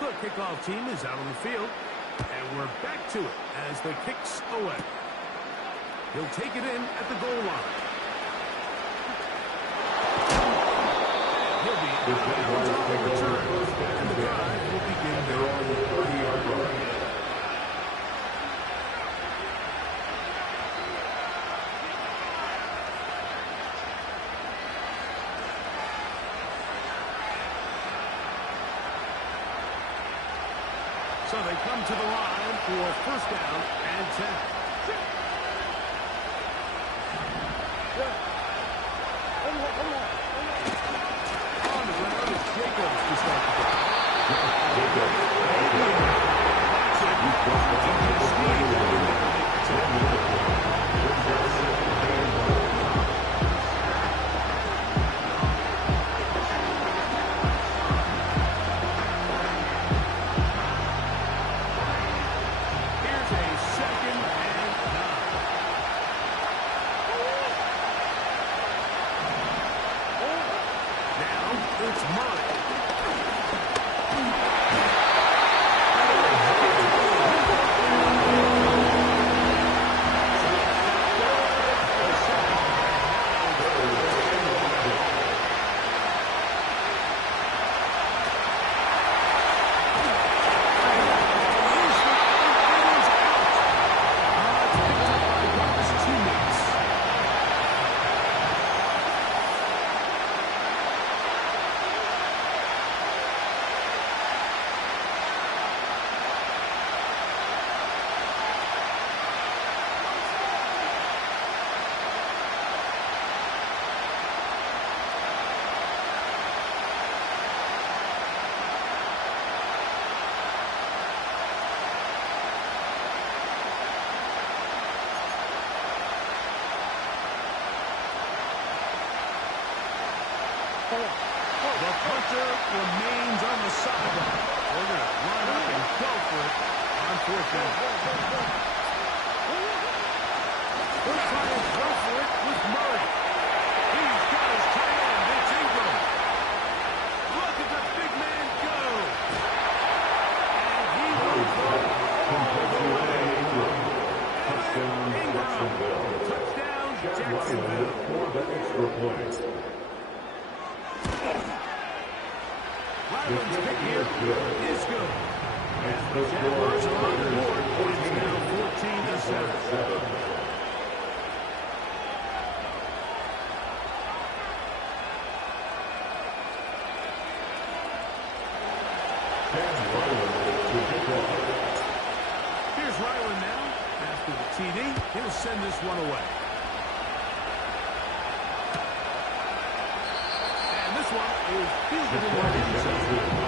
The kickoff team is out on the field, and we're back to it as the kick's away. He'll take it in at the goal line. He'll be out of the return, and the drive will begin there on the 30-yard line. So they come to the line for first down and 10. On the ground is Jacobs to start the it's mine. The punter remains on the sideline. We're going to line up and go for it on fourth down. We'll try and go for it with Murray. He's got his tight end. It's Ingram. Look at the big man go. And he will go all the way. Ingram. Touchdown, Jacksonville. For the extra point. Ryland's pick here is good. And the Jaguars are on the board. It's now 14-7. Here's Ryland now. After the TD, he'll send this one away. This one is fielded in the end zone.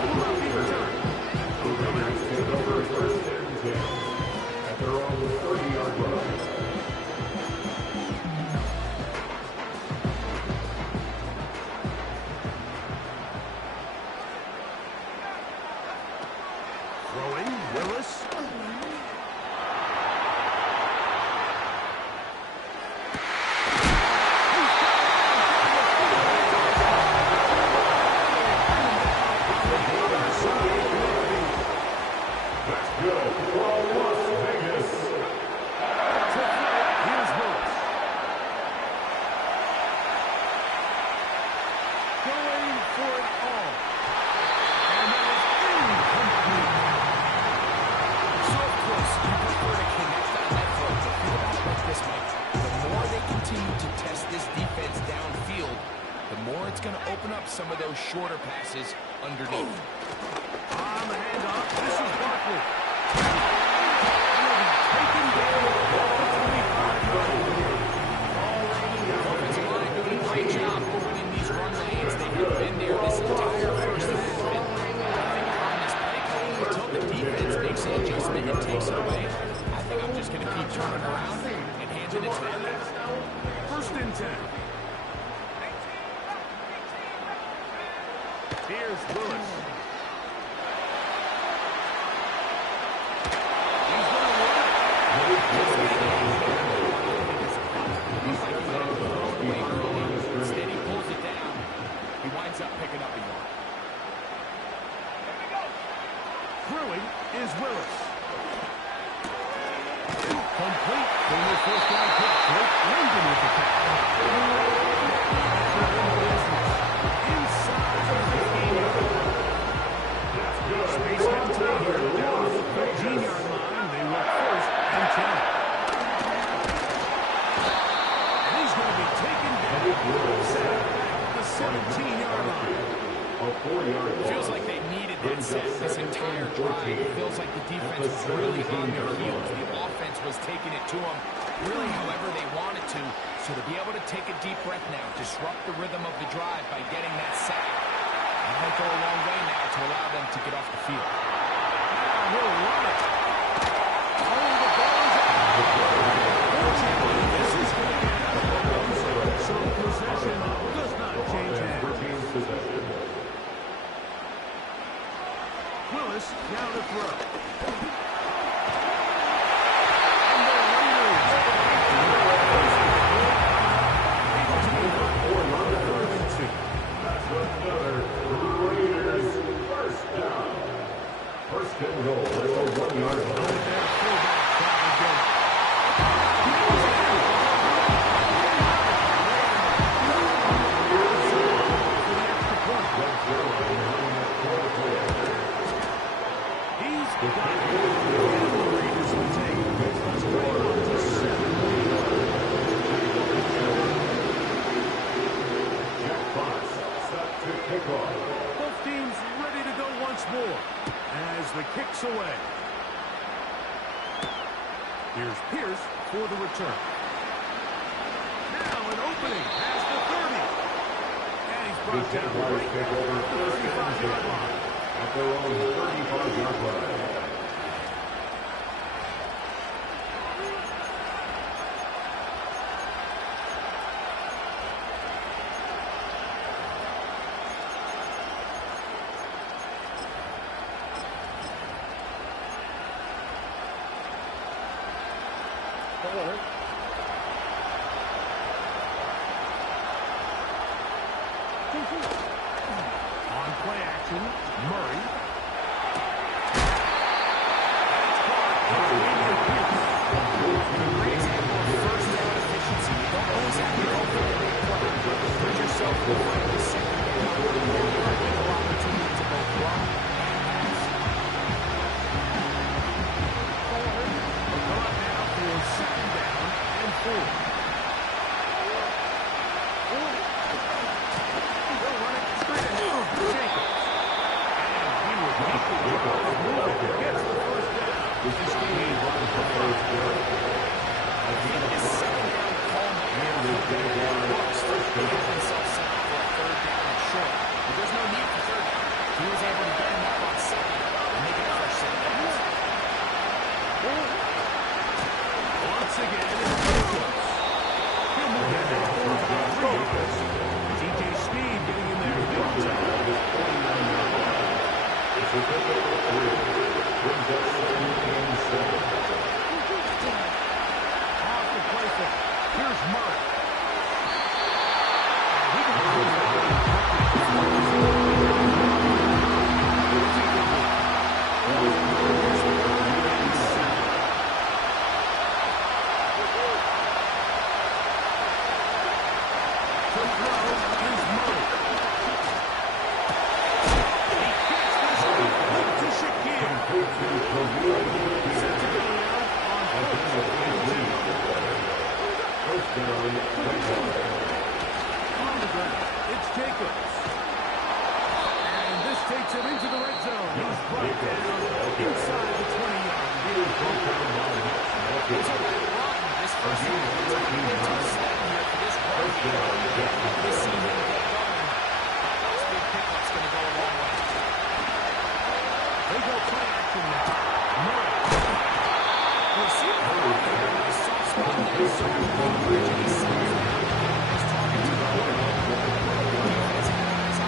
Will not be returned. Coming out to the first and 10. At their own 30-yard line. Throwing, Willis. Some of those shorter passes underneath. On the handoff, this is Barkley. Taken down Offensive line doing a great job opening these run lanes. They have been there this entire first half. And nothing on this play call until the defense makes the adjustment and takes it away. I think I'm just going to keep turning around and handing it to them. First and 10. Here's Willis. He's going to win it. Instead, he pulls it down. He winds up picking up a yard. is Willis. Complete. Former first-round pick, Drake Linden with the catch. Inside the 15-yard line. Space empty here. Down to the 13-yard line. They work first and 10. And he's going to be taken down. Set back at the 17-yard line. It feels like they needed that set this entire drive. It feels like the defense was really on their heels. The offense was taking it to them really however they wanted to. So to be able to take a deep breath now, disrupt the rhythm of the drive by getting that sack, that might go a long way now to allow them to get off the field. Now he'll run it. Oh, the ball is out. Fortunately, this is going to get out of bounds. So possession does not change hands. Willis down to throw. And the Raiders able to move on 3rd and 2. That's another Raiders first down. First and goal at the 1-yard line. Their fullback trying to get it. Both teams ready to go once more as the kick's away. Here's Pierce for the return. Now an opening past the 30. And he's brought down right at the 35-yard line. At their own 35-yard line. On play action, Murray. A great example of first down efficiency. You don't always have to go for the big play. Put yourself in the final second down. You're a big opportunity to both run and pass. A caught now for 2nd down and 4. They'll run it straight ahead to Jacobs. And he will keep the ball. Gets the first down. This game runs for first down. His second down call works. He gets himself set up for a 3rd down and short. But there's no need for 3rd down. He was able to get him up on 2nd and make it a fresh set down. Once again, it's Jacobs. He'll move that down for about 3 yards. DJ Speed getting in there big time. Off the play fake. Here's Murray. And he can move it. To throw is Murray. He kicks this one to Shakir. Set to go now on 4th and 2. On the ground, it's Jacobs. And this takes him into the red zone. He's brought down inside the 20-yard line. It's a right run. This first down is a good step here for this run game. We see him get going. Those big pickups going to go a long way. They go play action now. Murray. Receiver nice soft spot there. So coverage, and he sees that. Nice target to the line. Defensive guys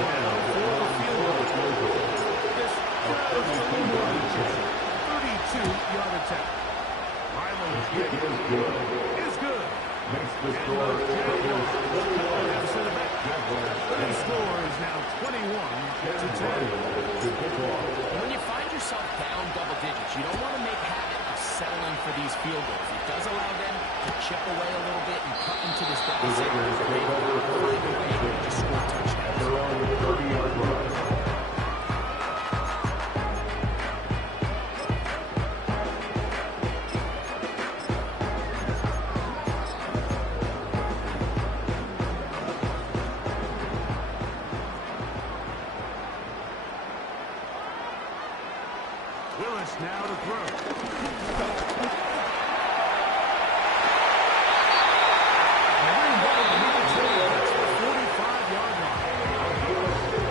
down for the field goal. This crowd is a little more than just 32-yard attempt. Riley's kick is good. Makes the score. The score is now 21-10. When you find yourself down double digits, you don't want to make habit of settling for these field goals. It does allow them to chip away a little bit and cut into this deficit. They find a way to score touchdowns. They're on the 30-yard line. Willis now to throw. That's the 45-yard line.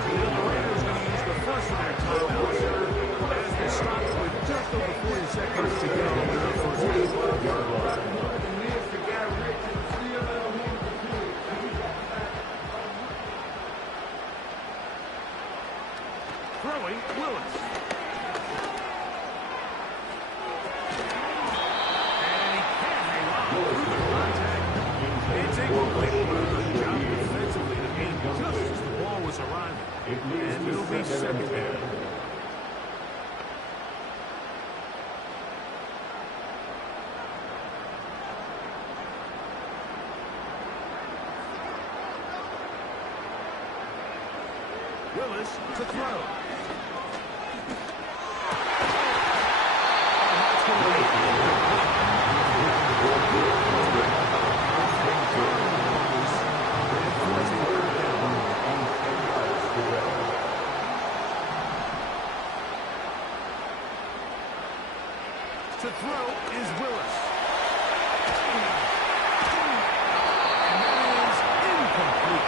The Raiders going to use the first of their timeouts as they stop with just over 40 seconds to go in the first half. Throwing Willis. It's incomplete. Good job defensively to gain just as the ball was arriving. And it'll be second down. Willis to throw. To throw is Willis. And that is incomplete.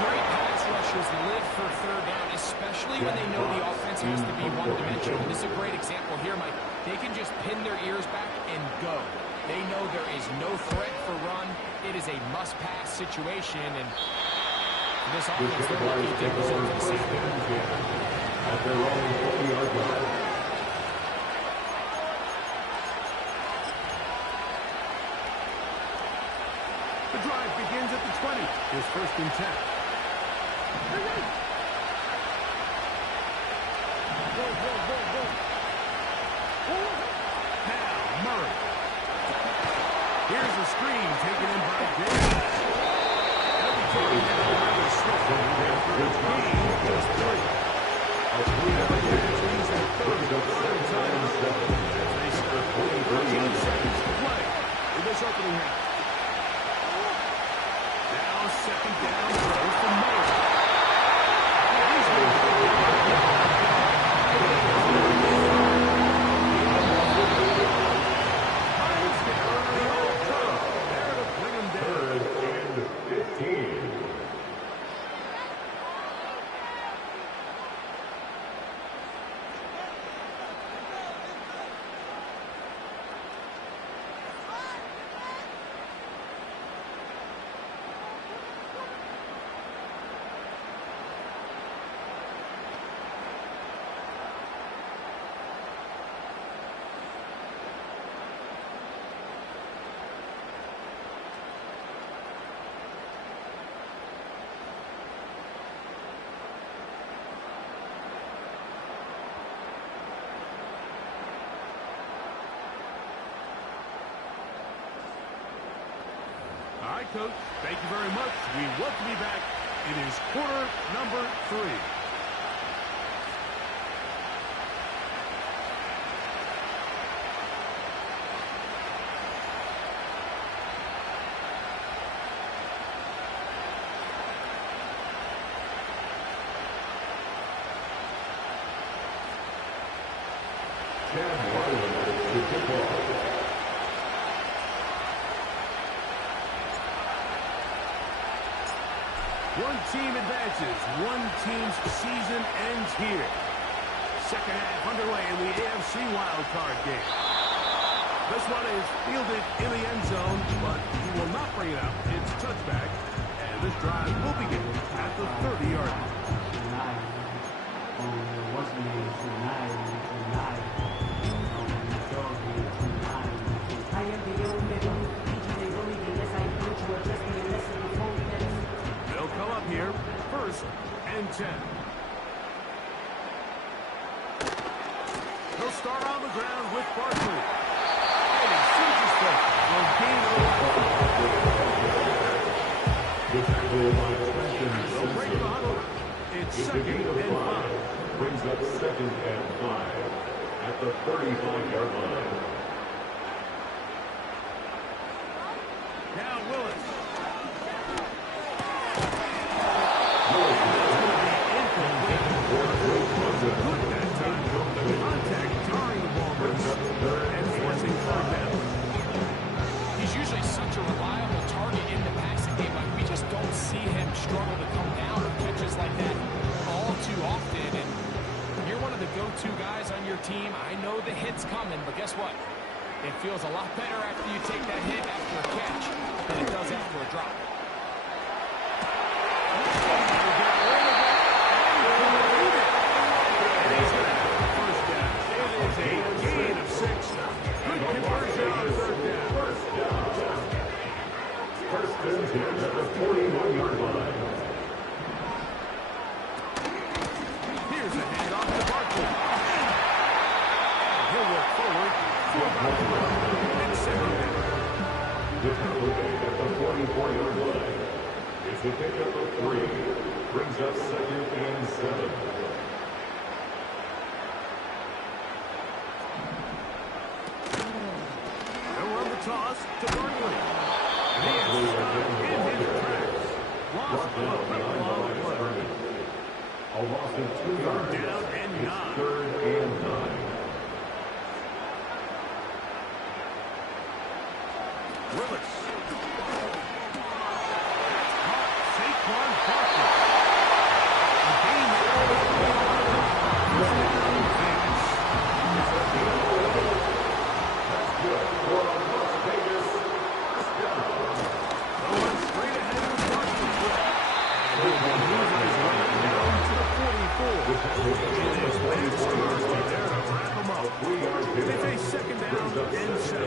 Great pass rushers live for third down, especially when they know the offense has to be one-dimensional. And this is a great example here, Mike. They can just pin their ears back and go. They know there is no threat for run. It is a must-pass situation, and this offense, they're lucky to take result for the same At their own 40-yard line. The drive begins at the 20. Here's first and 10. Now, Murray. Here's a screen taken in by Davis. They'll be taking that away swiftly after its gain just 3. A 3-yard catch means that third time as they start 13 seconds to play in this opening half. Now second down, throws to Murray. There to bring him down. 3rd and 15. All right, Coach. Thank you very much. We welcome you back. It is quarter number 3. Chad Marlin to kick off. One team advances. One team's season ends here. Second half underway in the AFC wildcard game. This one is fielded in the end zone, but he will not bring it up. It's touchback, and this drive will begin at the 30-yard line. first and 10. He'll start on the ground with Barkley. And he sees his foot on gain of they'll break the huddle. It's second and 5. Brings up second and 5 at the 35-yard line. Now Willis. Contact jarring the ball loose and forcing third down. He's usually such a reliable target in the passing game, but we just don't see him struggle to come down or catches like that all too often. And you're one of the go-to guys on your team. I know the hit's coming, but guess what? It feels a lot better after you take that hit after a catch than it does after a drop. First and 10 at the 41-yard line. Here's a handoff to Barkley. He'll work forward for about 12 and 7. The tackle at the 44-yard line. It's a pickup of 3. Brings up second and 7. They'll run the toss to Barkley. He is stopped in his tracks. Lost of a couple on the play. A loss of 2 yards. Down and 9. Third and 9. Willis. Saquon Barkley. A gain That's good for Las Vegas. going straight ahead with Barkley. He moves his way down to the 44. It is last yards right there to wrap him up. It's a second down and 7.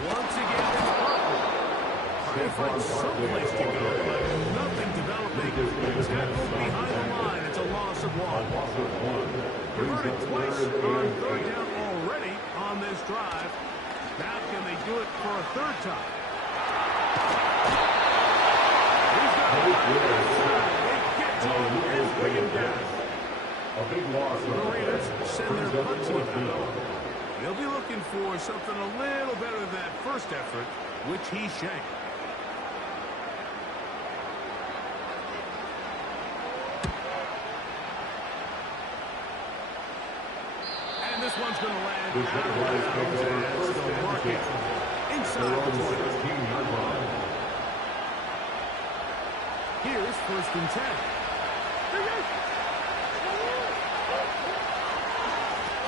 Once again, it's Barkley. Trying to find someplace to go, but nothing developing. Tackled behind the line. It's a loss of 1. Converted twice on third down already on this drive. Now can they do it for a third time? He's got it. They get to him and bring him down. A big loss. The Raiders send their punt team out. They'll be looking for something a little better than that first effort, which he shanked. And this one's going to land out of bounds as they'll mark it inside the 16-yard line. Here's first and 10.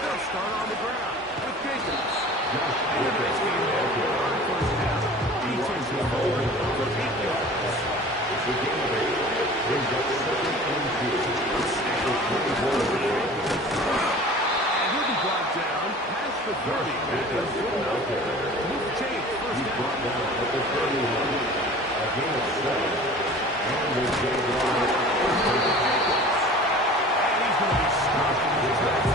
They'll start on the ground with Jacobs. And a nice game there on first down. He takes the ball for 8 yards. It's a gain of 8. Brings up second and 2. And he'll be brought down past the 30. That is good enough. Move change first down. Down at the 31. A gain of 7. And it's going to go on. And he's going to be stopped in his tracks.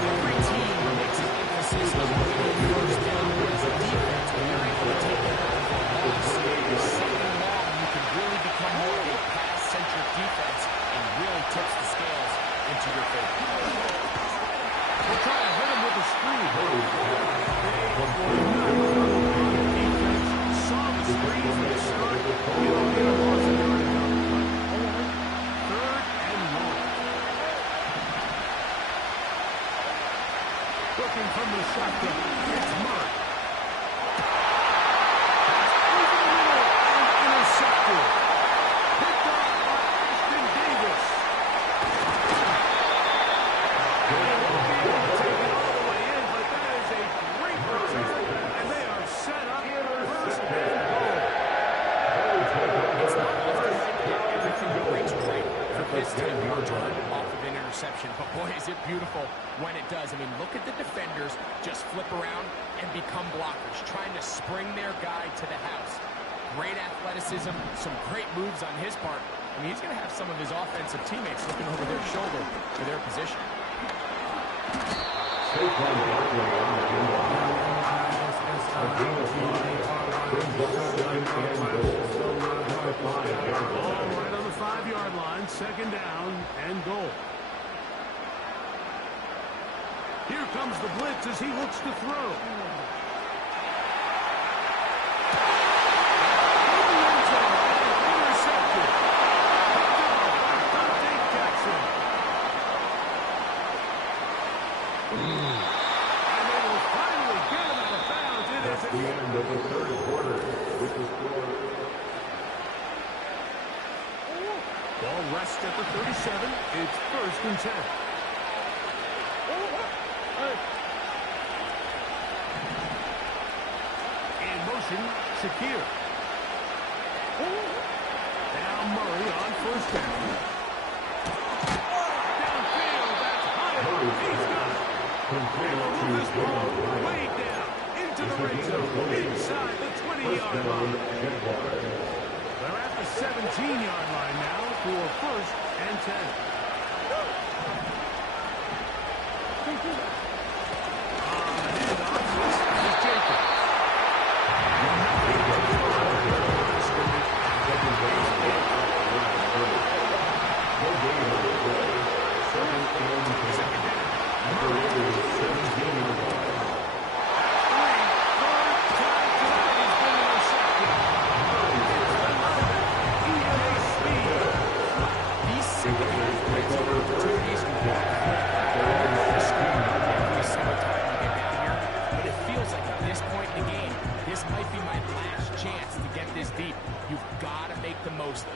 Every team makes an emphasis on winning first down as a defense. When you're able to take that off the loss, second and long, you can really become more of a pass-centric defense and really tips the scales into your favor. We'll try to hit him with a screen. Defense saw the screen from the start. You don't get a loss of yard enough. Third and 1. Looking from the shotgun. It's Murray. That's over the middle and intercepted. Picked up by Ashton Davis. They won't be able to take it all the way in, but that is a great return, and they are set up first and goal. It's not often that everything breaks great for this type of return off of an interception, but boy, is it beautiful when it does. I mean, look at the defenders just flip around and become blockers, trying to spring their guy to the house. Great athleticism, some great moves on his part. I mean, he's going to have some of his offensive teammates looking over their shoulder for their position. All right on the 5-yard line, second down and goal. Here comes the blitz as he looks to throw. The end of the third quarter with the score. Ball rests at the 37. It's 1st and 10. In motion, Shakir. Now Murray on 1st down. Downfield, that's Hunter. He's got it. He'll move this ball way down. To the red zone, inside the 20-yard line. They're at the 17-yard line now for 1st and 10. On the handoff, this is Jacob.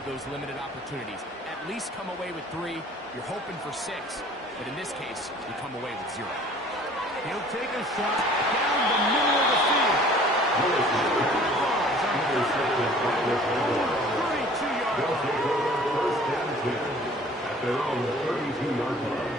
Those limited opportunities. At least come away with 3. You're hoping for 6, but in this case, you come away with 0. He'll take a shot down the middle of the field. 32-yard line. At their own 32-yard line.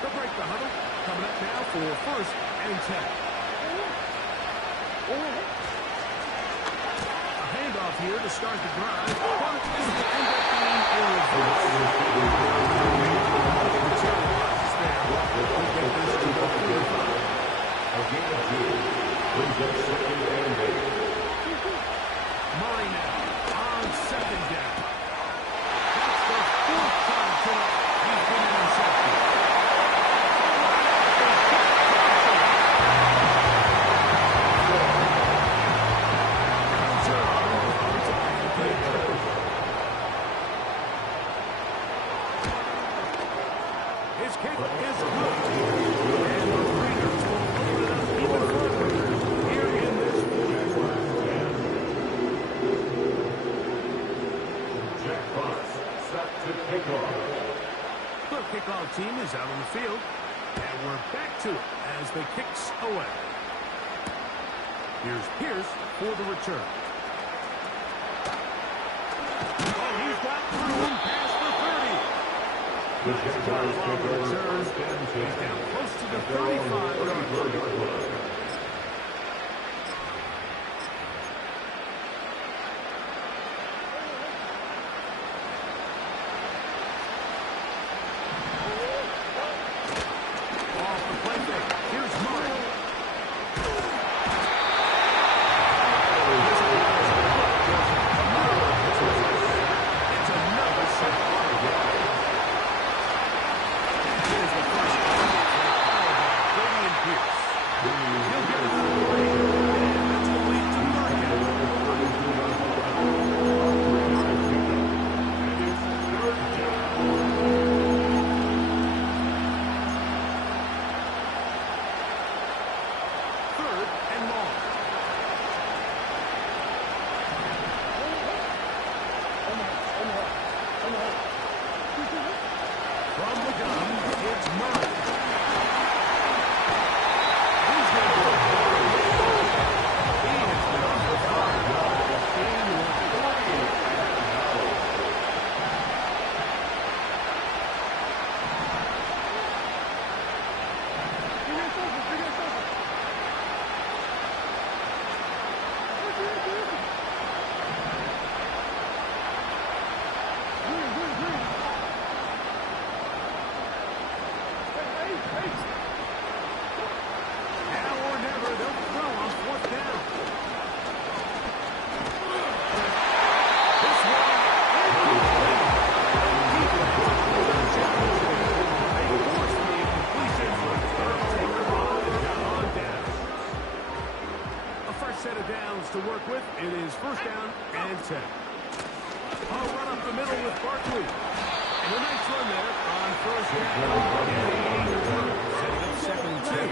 They'll break the huddle. Coming up now for 1st and 10. A handoff here to start the drive. But this will end up being a reverse. Murray now on 2nd down. That's the 4th time tonight he's been intercepted. His kick is good. And the Raiders will open it up even further here in this fourth. Jack Fox set to kick off. The kickoff team is out on the field. And we're back to it as the kicks away. Here's Pierce for the return. Oh, he's got room past the 30. The Jaguars take over Return. 1st and 10. He's down close to the At their own 35-yard 34-yard line. line. Off the play fake. Here's Murray. It's another sack. Here's the first down. Damian Pierce. He'll get it from the lane. And that's going to lead to Murray. Third and long. From the gun, it's Murray. He's going to go. He has been downs to work with. It is first down and 10. I'll run up the middle with Barkley. And a nice run there on first down. Setting up second and 10.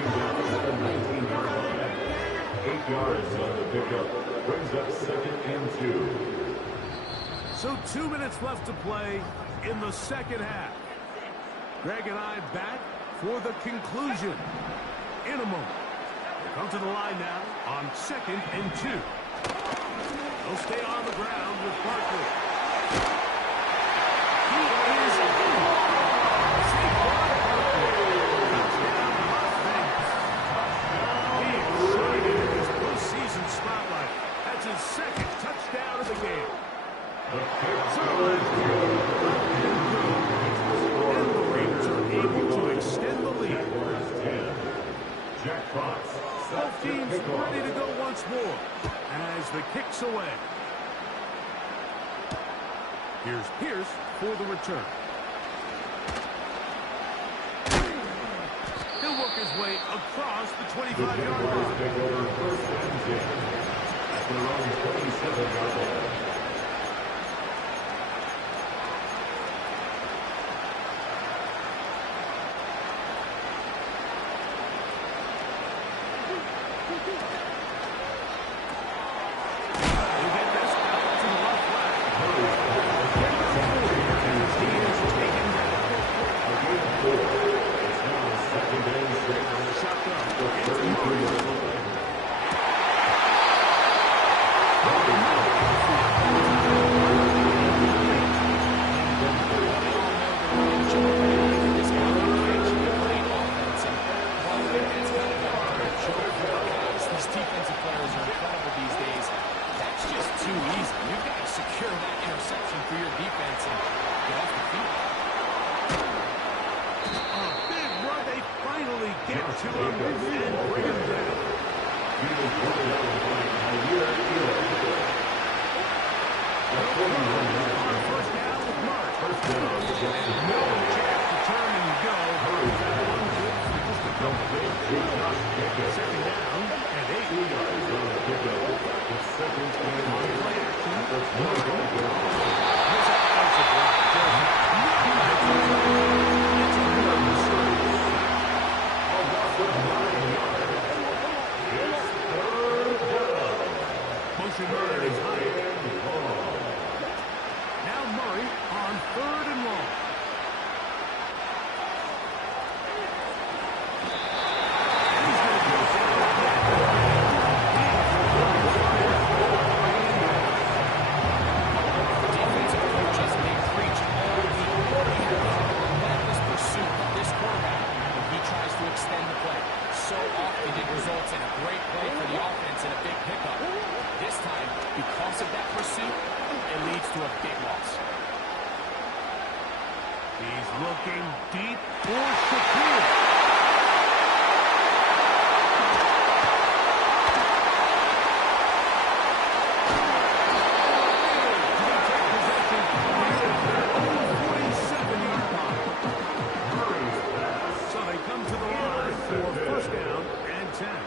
8 yards on the pickup. Brings up second and 2. So 2 minutes left to play in the second half. Greg and I back for the conclusion in a moment. They come to the line now on second and 2. They'll stay on the ground with Barkley. He is in. Saquon Barkley. Touchdown, Las Vegas. He is shining in his postseason spotlight. That's his second touchdown of the game. So and the Raiders are able to extend the lead. Jack Fox. Both teams ready to go once more as the kick's away. Here's Pierce for the return. He'll work his way across the 25-yard line. Take over first and 10 at their own 27-yard line.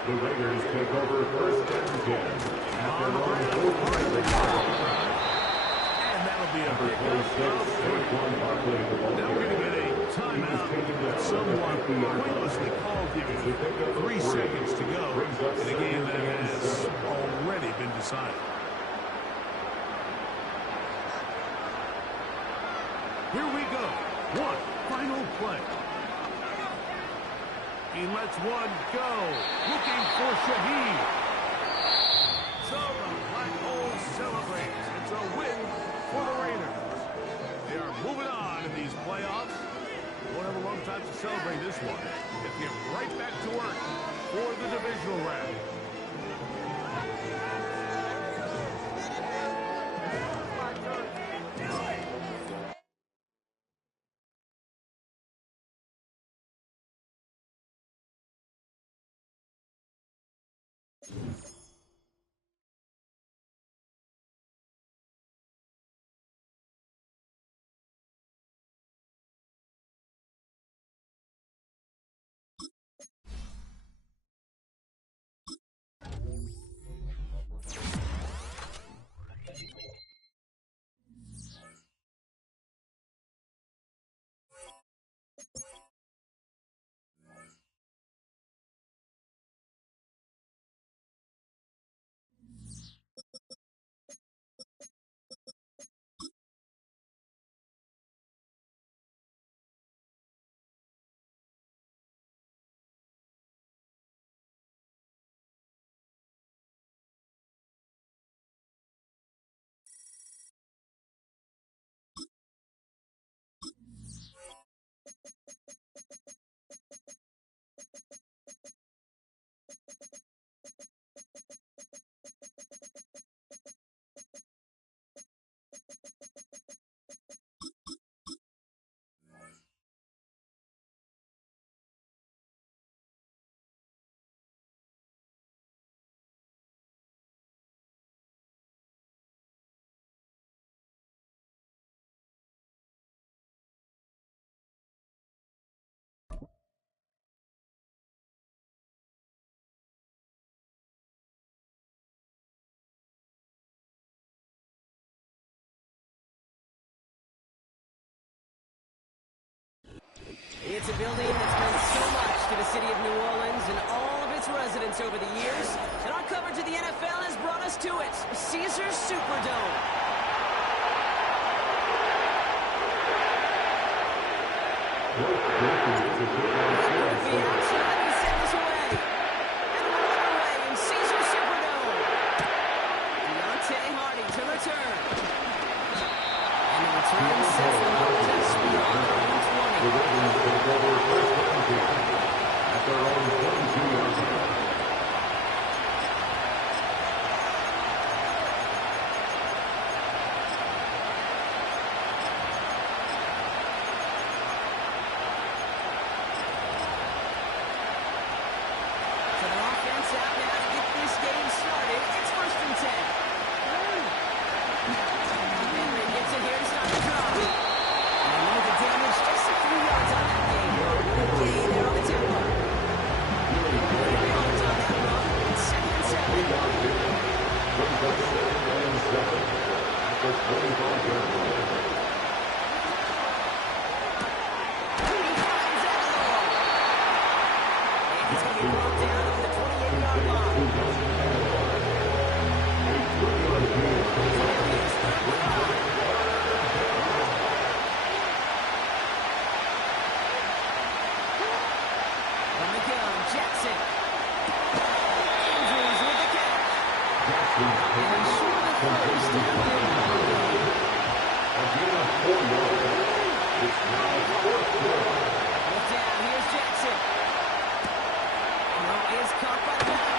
The Raiders take over first and 10 at their own 4-yard line. And that'll be a Number 26, Saquon Barkley. Now we're going to get a timeout that someone pointlessly called here. 3 seconds to go in a game that has already been decided. Here we go. One final play. He lets one go. Looking for Shaheed. So the Black Hole celebrates. It's a win for the Raiders. They are moving on in these playoffs. Won't have a long time to celebrate this one. They get right back to work for the divisional round. It's a building that's meant so much to the city of New Orleans and all of its residents over the years. And our coverage of the NFL has brought us to it, Caesars Superdome. Murphy absolutely sent this away. And we're underway in Caesars Superdome. Deontay Hardy to return. And the return sets them up just beyond the 120. At their own 22-yard line. So the offense out now to get this game started. It's 1st and 10. Henry gets it here to start the drive. And they move the damage just a few yards on that game. Okay, they're on the tempo. Yards on that run. It's 2nd and 7. Brings up 2nd and 7 at the 25-yard line. He finds Aguilar. And he's going to be brought down on the 28-yard line. From the gun, Jackson. Andrews with the catch. And he's short of the first down. Again, 4 yards. It's now 4th down. Fourth down, here's Jackson. Throw is caught by the back.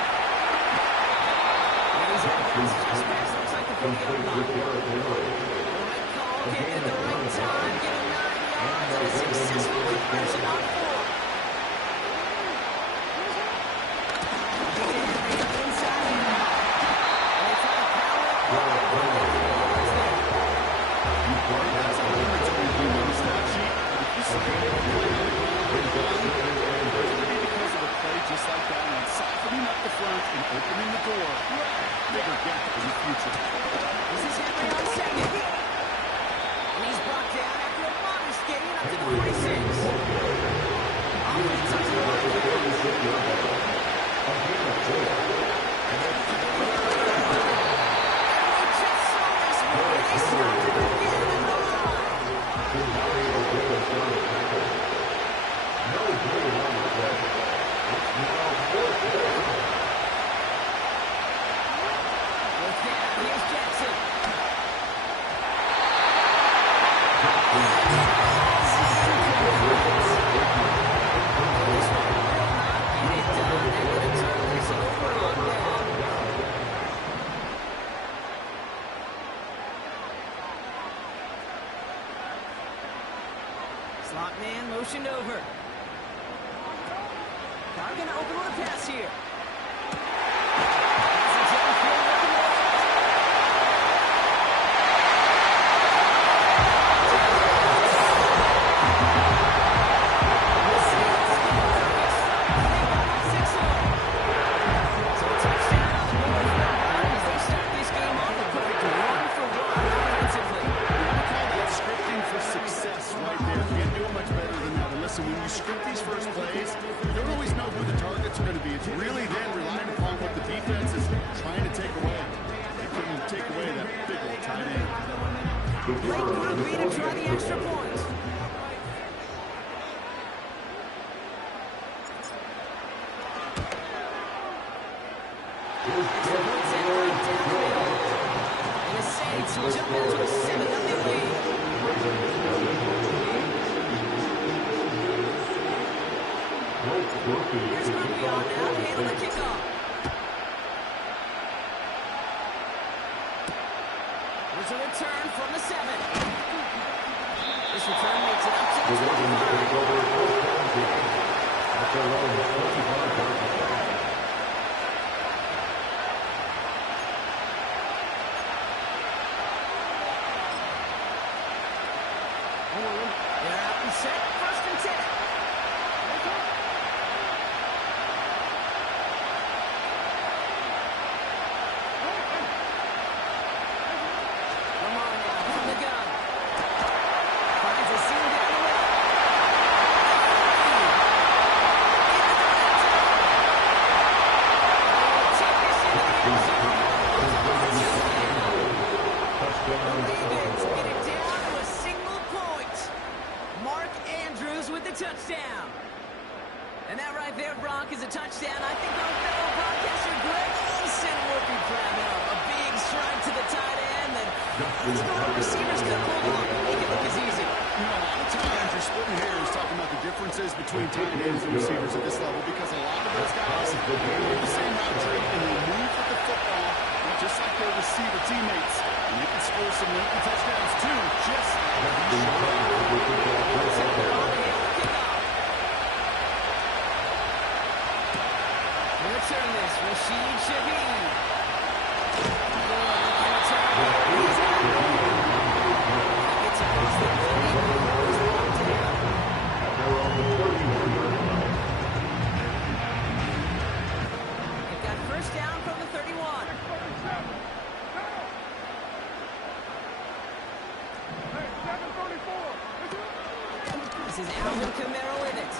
And he's out of bounds just past, looks like the 40-yard Complete with line. Derrick Henry. Right call, hit at the right time, get him 9 yards, and a successful conversion on 4. Just like that, and softening up the front and opening the door. Bigger gap in the future. This is Henry on 2nd. And he's brought down after a modest gain up to the 46. Offense up to the line. And we just saw this one. They stopped it again at the line. No gain on the play. It's now 4th down. Fourth down, here's Jackson. This one will not get it done. They're going to turn this over on down. Slot man motioned over. Carr going to open with a pass here. Pass it downfield, looking left. We'll see. It's going to be Fergus. They got it 6-0. So a touchdown on the board for Auburn as they start this game off a perfect 1-for-1 offensively. We call that scripting for success right there. You can't do it much better than that. And listen, when you script these first plays, you don't always know who the targets are going to be. It's really then relying upon what the defense is trying to take away. They couldn't take away that big old tight end. Late Group B to try the extra point. Woods in right downfield. And the Saints will jump into a 7-0 lead. Here's Murphy on now to handle the kickoff. Here's a return from the 7. This return makes it up to the 25. At their own 25-yard line. They're out and set. 1st and 10. Lamar now from the gun. Finds a seam down the middle. Let's go. The receivers could pull off and make it look as easy. You know, a lot of times you're splitting hairs talking about the differences between tight ends and receivers at this level because a lot of those guys do the same route tree and they move with the football just like their receiver teammates. And they can score some lengthy touchdowns too, just like these Return this, Rashid Shaheed. They've got first down from the 31. This is Alvin Kamara with it.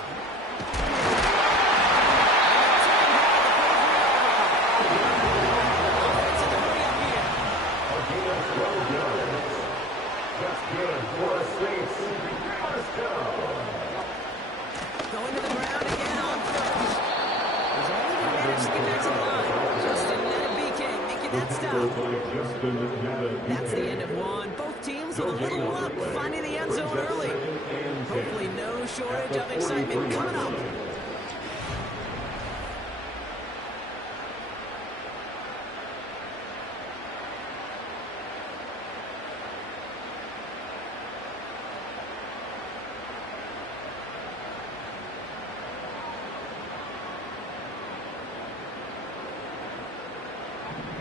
Going to the ground again on first. He's only going to manage to get back to the line. Justin Matabike making that stop. That's the end of one. Both teams with a little luck finding the end zone early. Hopefully no shortage of excitement coming up.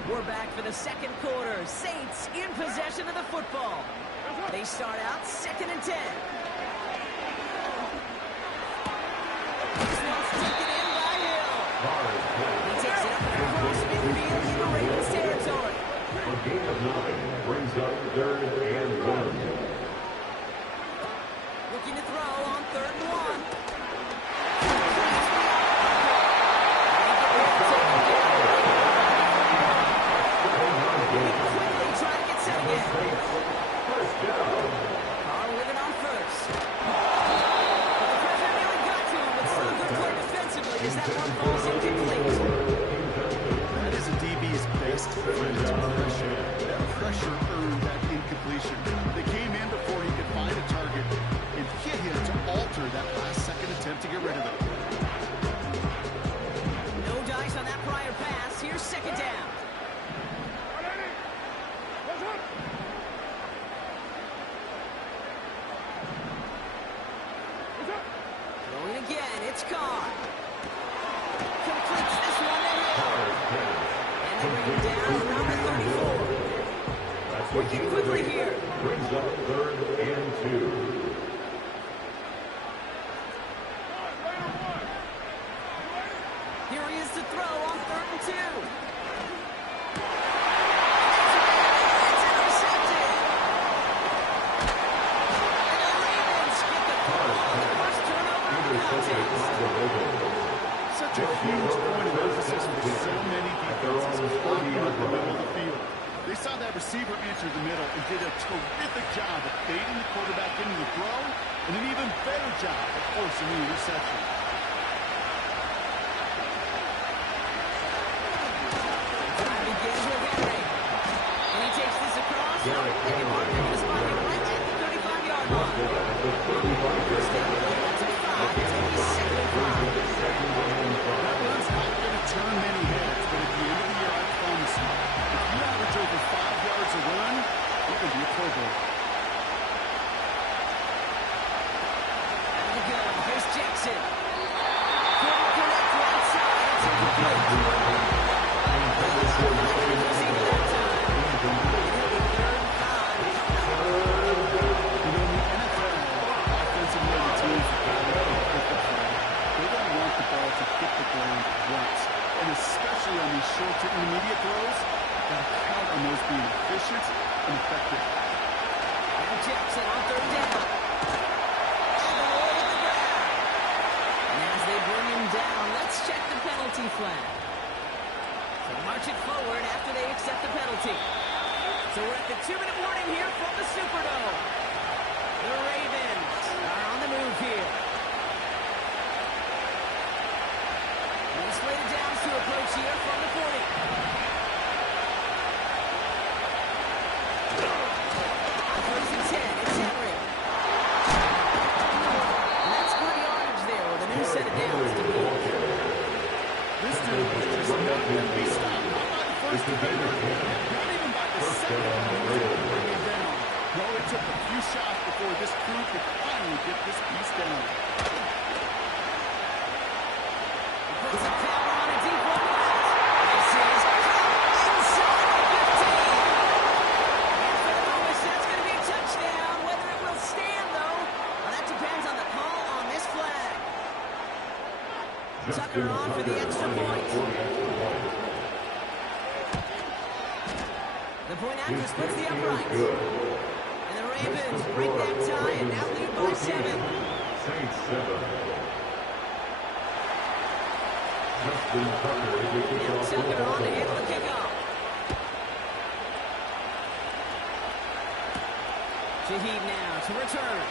We're back for the second quarter. Saints in possession of the football. They start out 2nd and 10. This one's taken in by Hill. He takes it up across midfield into Ravens territory. A gain of 9 brings up 3rd and 1. Looking to throw on 3rd and 1. Carr with it on first. The pressure nearly got to him, but still a good play defensively as that one falls incomplete. That is a DB's best friend, pressure. That pressure earned that incompletion. They came in before he could find a target and hit him to alter that last-second attempt to get rid of it. No dice on that prior pass. Here's 2nd down. Going again, it's Carr. Completes this one to Hill. And they bring him down around the 34. Working quickly here. Brings up 3rd and 2. Here he is to throw on 3rd and 2. It's intercepted. And the Ravens get the ball on the first turnover of the contest. Such a huge point of emphasis for so many defenses blocking up the middle of the field. They saw that receiver enter the middle and did a terrific job of baiting the quarterback into the throw and an even better job of forcing the interception. Drive begins with Henry. And he takes this across. And the partner going to spot him right at the 35-yard line. First down play, that's a 5. It's going to be 2nd and 5. That run's not going to turn many heads, but at the end of the year, I promise you, if you average over 5 yards a run, you're going to be a Pro Bowl. Out of the gun, here's Jackson. Couldn't connect right side. It's incomplete. Receiver that time. It'll be 3rd and 5. You know, in the NFL, offensive-minded teams have got to hit the play. They don't want the ball to hit the ground once. And especially on these short to intermediate throws, got to count on those being efficient and effective. And Jackson on 3rd down. All the way to the ground. And as they bring him down, let's check the penalty flag. So march it forward after they accept the penalty. So we're at the 2-minute warning here from the Superdome. The Ravens are on the move here. And the slated downs to approach here from the 40. Tucker on for the extra point. The point after splits the uprights. And the Ravens break that tie and now lead by 7. Saints 7. Justin Tucker is the kickoff. Tucker on to handle the kickoff. Shaheed now to return.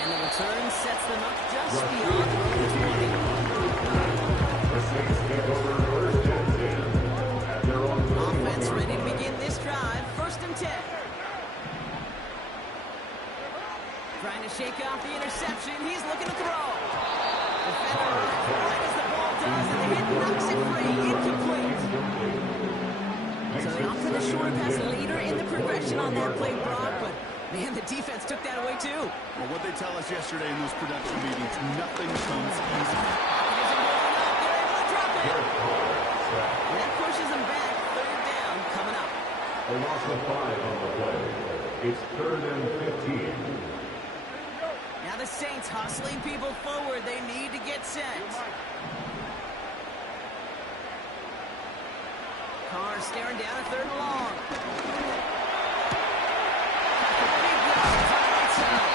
And the return sets them up just beyond the 20. The Saints take over first and 10 at their own 31. Offense ready to begin this drive. First and 10. Trying to shake off the interception. He's looking to throw. Defender right as the ball does, and the hit knocks it free. Incomplete. So they opt for the shorter pass, leader in the progression on that play, Brock, but man, the defense took that away too. Well, what they tell us yesterday in those production meetings, nothing comes easy. They're able to drop it. And that pushes them back. Third down coming up. A loss of 5 on the play. It's 3rd and 15. Now the Saints hustling people forward. They need to get set. Carr staring down a 3rd and long. Big yards on the right side.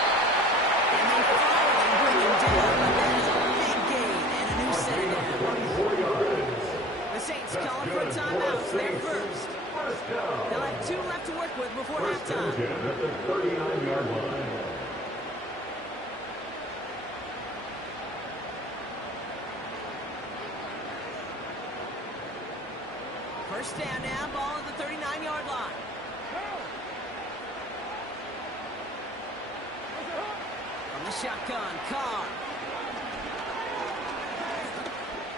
And they follow and bring him down. But that is a big gain and a new set of down. 24 yards. The Saints calling for a timeout. They're first. First down. They'll have 2 left to work with before First and halftime. 10 at the 39-yard line. First down now, ball at the 39-yard line. From the shotgun, Carr.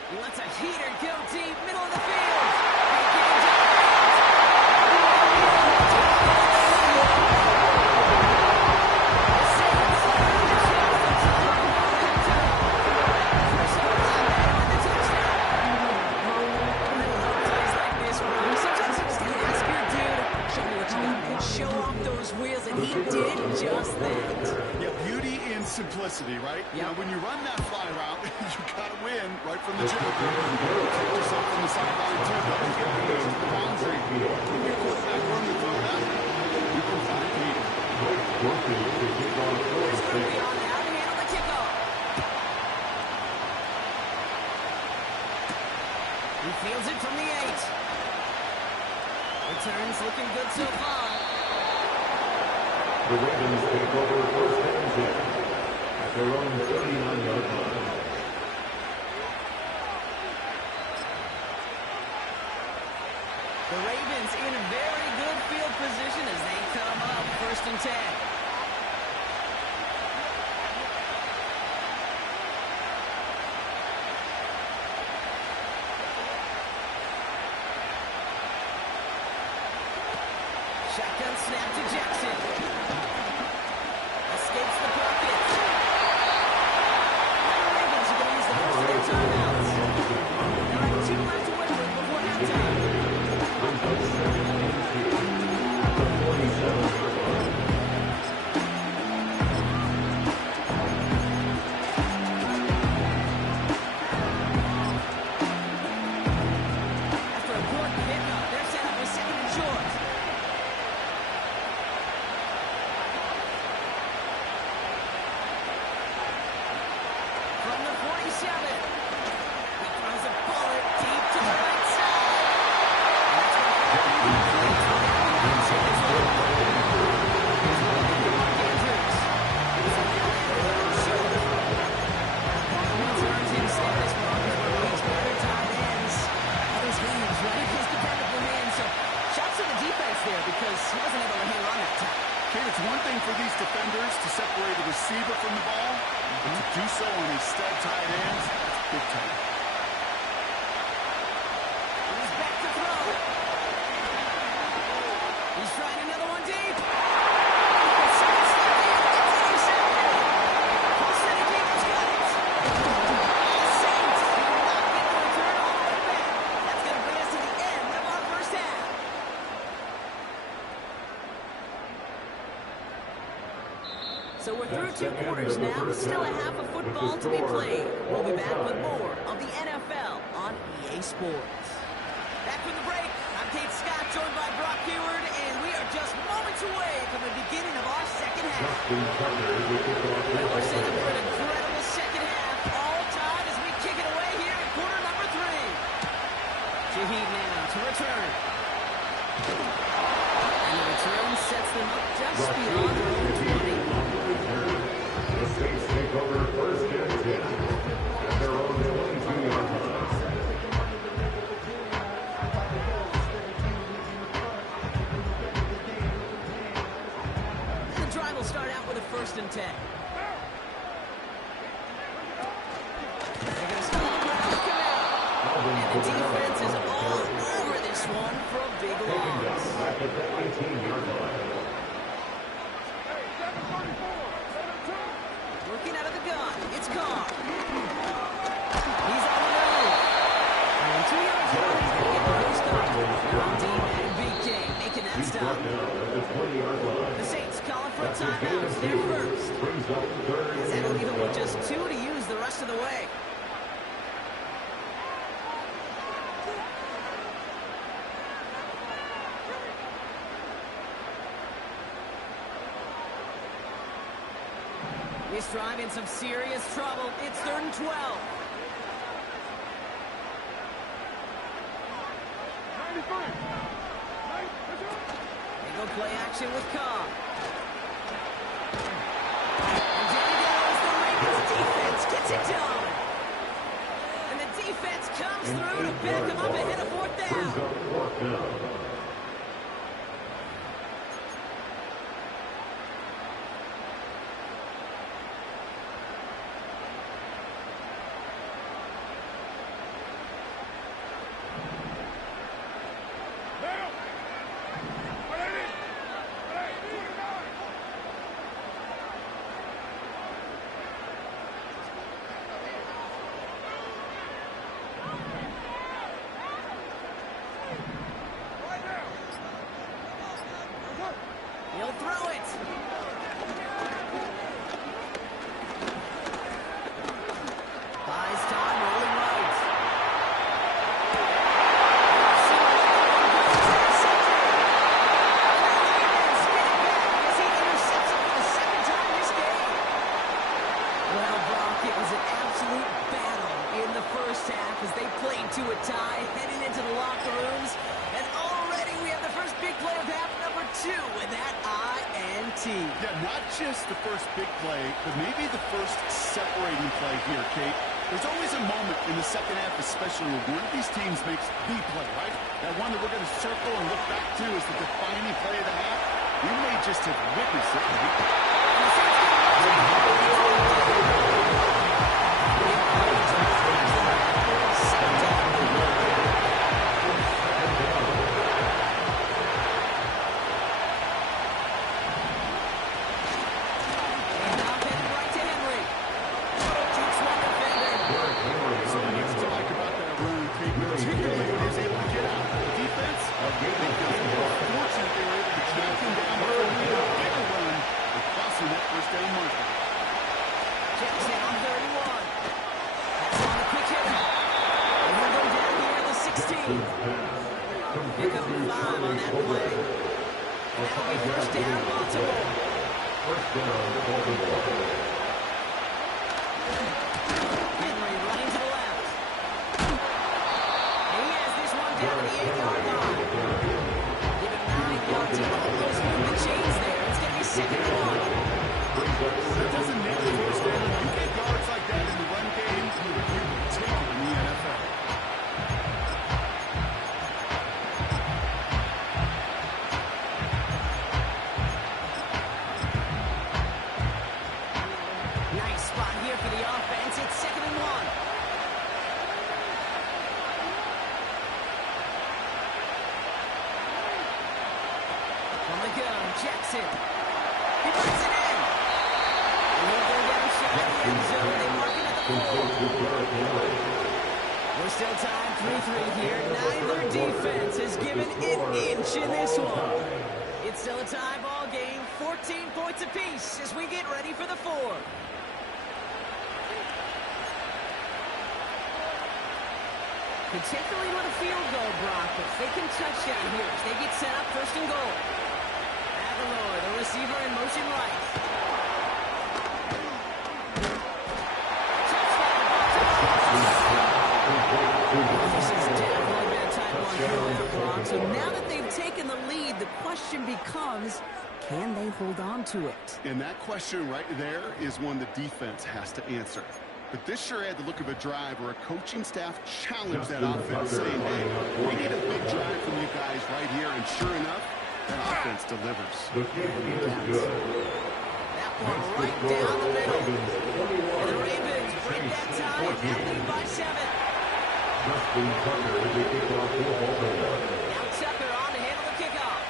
He lets a heater go deep, middle of the field. Show off those wheels, and he did just that. Yeah, beauty and simplicity, right? Yep. You know, when you run that fly route, you got to win right from the jump. Take yourself from the sideline, too. Don't get close to the boundary. Give your quarterback room to throw it out. You can find me. Here's Murphy on now to handle the kickoff. He fields it from the 8. Returns looking good so far. The Ravens take over first and 10 at their own 39-yard line. The Ravens in a very good field position as they come up first and 10. Shotgun snap to Jackson. Escapes the pocket. Now the Ravens are going to use the first of their timeouts. They'll have 2 left to work with before halftime. After a good pickup, they're set up with 2nd and short. From the 47. He throws a bullet deep to the right side. And that's going to fall incomplete. Turns instead as Broncos release better tight ends. All those hands, right? His dependable hands. So shouts to the defense there because he wasn't able to hang on that time. Okay, it's one thing for these defenders to separate the receiver from the ball, but to do so on a stud tight end, that's big time. He's back to throw. He's trying another one deep. Second step in. It's intercepted. Paulson Keeper's got it. The Saints do not get the return all the way back. That's going to bring us to the end of our first half. So we're through 2 quarters now. Still a half of football to be played. We'll be back with more of the NFL on EA Sports. Back from the break, I'm Kate Scott, joined by Brock Heward, and we are just moments away from the beginning of our second half. Well, we're set up for an incredible second half, all tied as we kick it away here in quarter number 3. Shaheed now to return. And the return sets them up just beyond their own 20. The Saints take over first and 10 at their own 22-yard line. The drive will start out with a 1st and 10. They're going to start the ground command. And the defense is all over this one for a big loss. Back at the 18-yard line. Working out of the gun, it's Carr. He's on the move. And 2 yards out, he's going to get the first down. Now D-Man and BK making that He's stop. brought down at the 20-yard line. The Saints calling for a timeout. They're first. Brings up third As that'll leave them with and just 2 to use the rest of the way. This drive in some serious trouble. It's 3rd and 12. 93. They go play action with Carr. And down goes the Ravens defense. Gets it done. And the defense comes through to back them up ahead of 4th brings down. up 4th down. He'll throw it. Buys time, rolling right. Well, Brock, it was an absolute battle in the first half as they played to a tie, heading into the locker rooms. And already we have the first big play of half number 2 with that INT. Yeah, not just the first big play, but maybe the first separating play here, Kate. There's always a moment in the second half, especially when one of these teams makes the play, right? That one that we're going to circle and look back to as the defining play of the half. We may just have witnessed it. Pick up 5 on that play. And that'll be first down, Baltimore. First down, Baltimore. Henry running to the left. And he has this one down to the 8-yard line. Give him 9 yards to almost move the chains there. It's going to be 2nd and 1. That doesn't make the first down. You get yards like that in the run game, you take it in the NFL. Nice spot here for the offense. It's 2nd and 1. From the gun, Jackson. He puts it in. And he'll go down shy of the end zone. They mark him at the 4. We're still tied 3-3 here. Neither defense has given an inch in this one. It's It's still a tie ball game, 14 points apiece as we get ready for the fourth. Could take the lead with a field goal, Brock, but they can touchdown here as they get set up first and goal. Aguilar, the receiver in motion right. This has definitely been a tight one throughout, Brock. So now that they've taken the lead, the question becomes, can they hold on to it? And that question right there is one the defense has to answer. But this sure had the look of a drive where a coaching staff challenged that offense, saying, hey, we need a big drive from you guys right here. And sure enough, that offense delivers. That one right down the middle. And the Ravens break that tie and now lead by 7. Justin Tucker with the kickoff to the ball. Now Tucker on to handle the kickoff.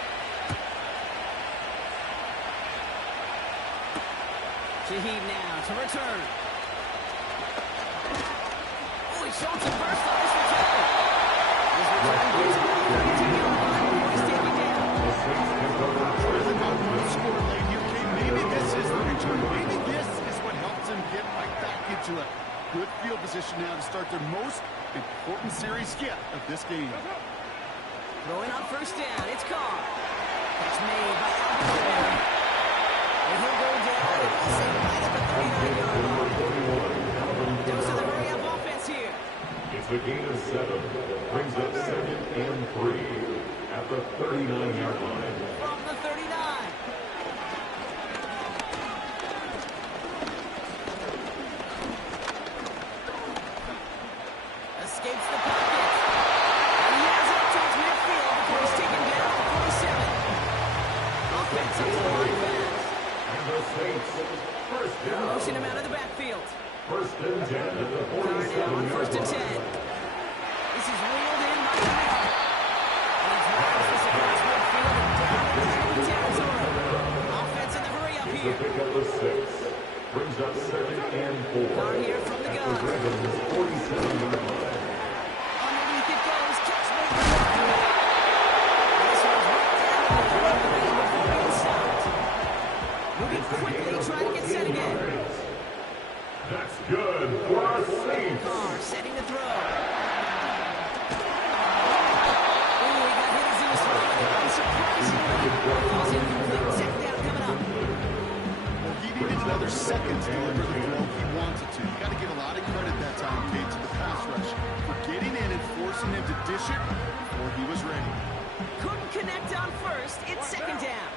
Shaheed now to return. Oh, he showed some burst on this return. His return gets him to the 32-yard line. He's taken down. Trailing out one score late here, Kate. Maybe this is the return. Maybe this is what helps him get right back into it. Good field position now to start their most important series yet of this game. Throwing on first down, it's Carr. That's made by Alvin. And he'll go down and he'll stay right at the 39-yard line. Those are the hurry-up offense here. It's a gain of 7. Brings up 2nd and 3 at the 39-yard line. From the 39. Escapes the pocket. And he has it towards midfield before he's taken down at the 47. Offense up to the line fast. And the Saints, first down. Motion him out of the backfield. First and 10 at the Carr now on 47-yard first and 10. line. This is wheeled in by the middle. And he drives this across midfield and down into enemy territory. Offense in the hurry-up It's a here. pickup of 6. Brings up 2nd and 4. Carr here from the at gun. the Ravens' 47-yard line. Underneath it goes. Catch made by Walker. This one's right down to the 33 before being stopped. Moving quickly, trying to get set again. That's good for our Saints. Carr setting to throw. Ooh, he got hit as he was throwing it. Unsurprisingly, falls incomplete. Second down coming up. Well, he needed another second to deliver the throw he wanted to. You got to give a lot of credit that time, Kate, to the pass rush for getting in and forcing him to dish it before he was ready. Couldn't connect on first. It's second down.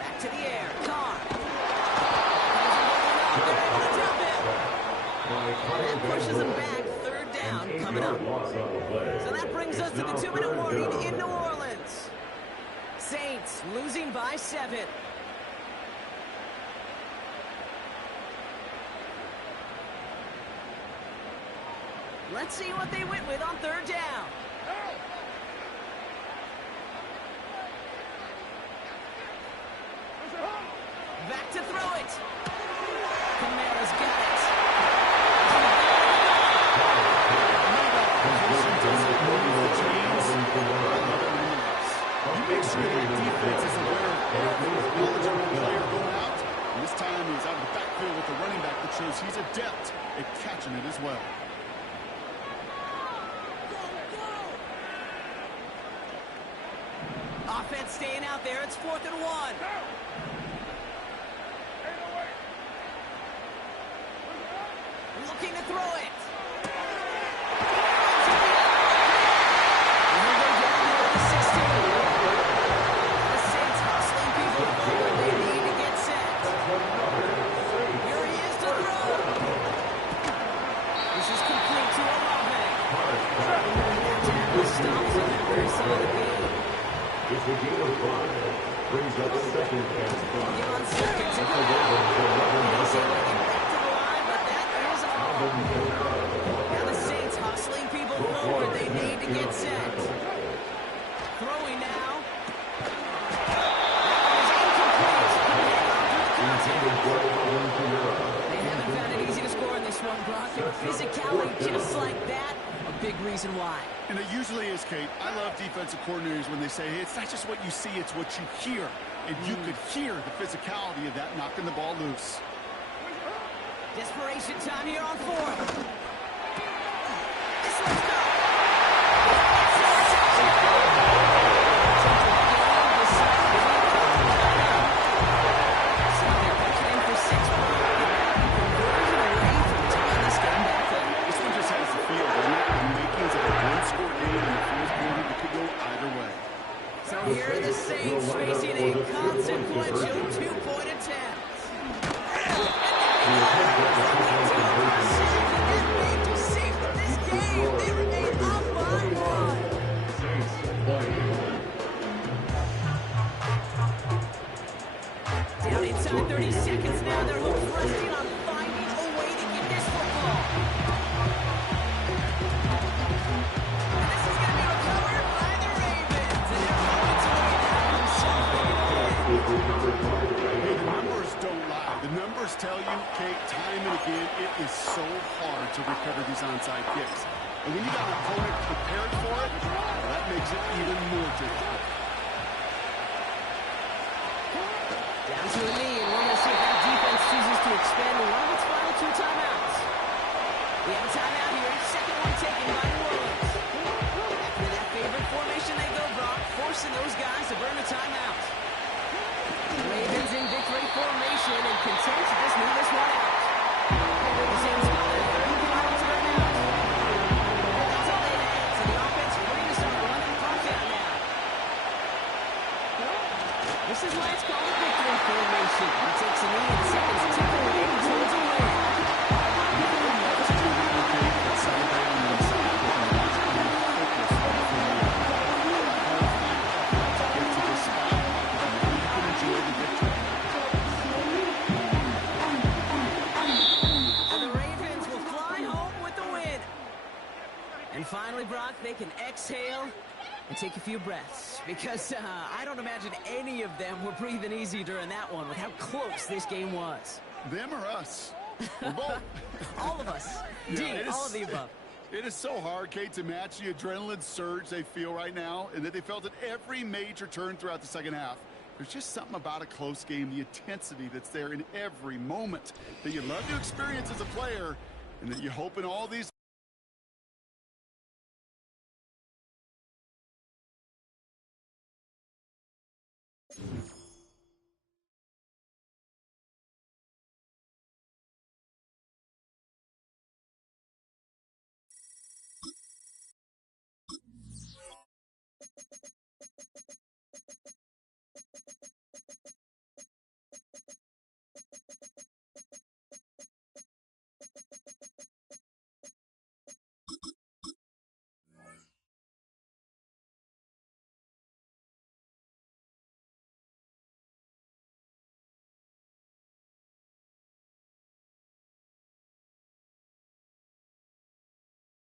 Back to the air. Carr. They're able to drop him. That pushes him back. Third down coming up. So that brings us to the 2-minute warning in New Orleans. Saints losing by 7. Let's see what they went with on third down. Back to throw it. Kamara's got it. You make sure that defense is aware of every eligible player going out. And this time he's out of the backfield with the running back that shows he's adept at catching it as well. Offense staying out there. It's 4th and 1. Looking to throw it. And he'll go down here at the 16. The Saints hustling people forward. They need to get set. Here he is to throw. This is complete to Olave. That tackle stops him after he saw the game. It's a gain of 5. Brings up 2nd and 5. Give on second to At the go. Ravens' 11-yard See if they line. can get to the line, but that is all. Now the Saints hustling people forward. They need to get set. Throwing now. That one is like that, a big reason why. And it usually is, Kate. I love defensive coordinators when they say, hey, it's not just what you see, it's what you hear. And you could hear the physicality of that knocking the ball loose. Desperation time here on fourth. This one's go. This one just has the feel, doesn't it? The makings of a one-score game in the fourth quarter that could go either way. So here are the Saints facing a consequential two-point attempt. Down inside 30 seconds now. They're hopes resting on finding a way to get this football. And this is going to be recovered by the Ravens. And they're hoping to win that one. Hey, the numbers don't lie. The numbers tell you, Kate, time and again, it is so hard to recover these onside kicks. And when you got an opponent prepared for it, well, that makes it even more difficult. Down to a knee, and we're going to see if that defense chooses to expand one of its final two timeouts. We have a timeout here. Second one taken by New Orleans. After that favorite formation they go, Brock, forcing those guys to burn a timeout. The Ravens in victory formation and content to just move this one out. The Saints call it a third quarter timeout. That's all they had. So the offense ready to start running the clock down now. This is why it's called a victory formation. He takes a knee and seconds to take away and holds a win. And the Ravens will fly home with the win. And finally, Brock, they can exhale and take a few breaths, because I don't imagine any of them were breathing easy during that one with how close this game was. Them or us? We're both. All of us. Indeed, all of the above. It is so hard, Kate, to match the adrenaline surge they feel right now, and that they felt at every major turn throughout the second half. There's just something about a close game, the intensity that's there in every moment that you love to experience as a player, and that you hope in all these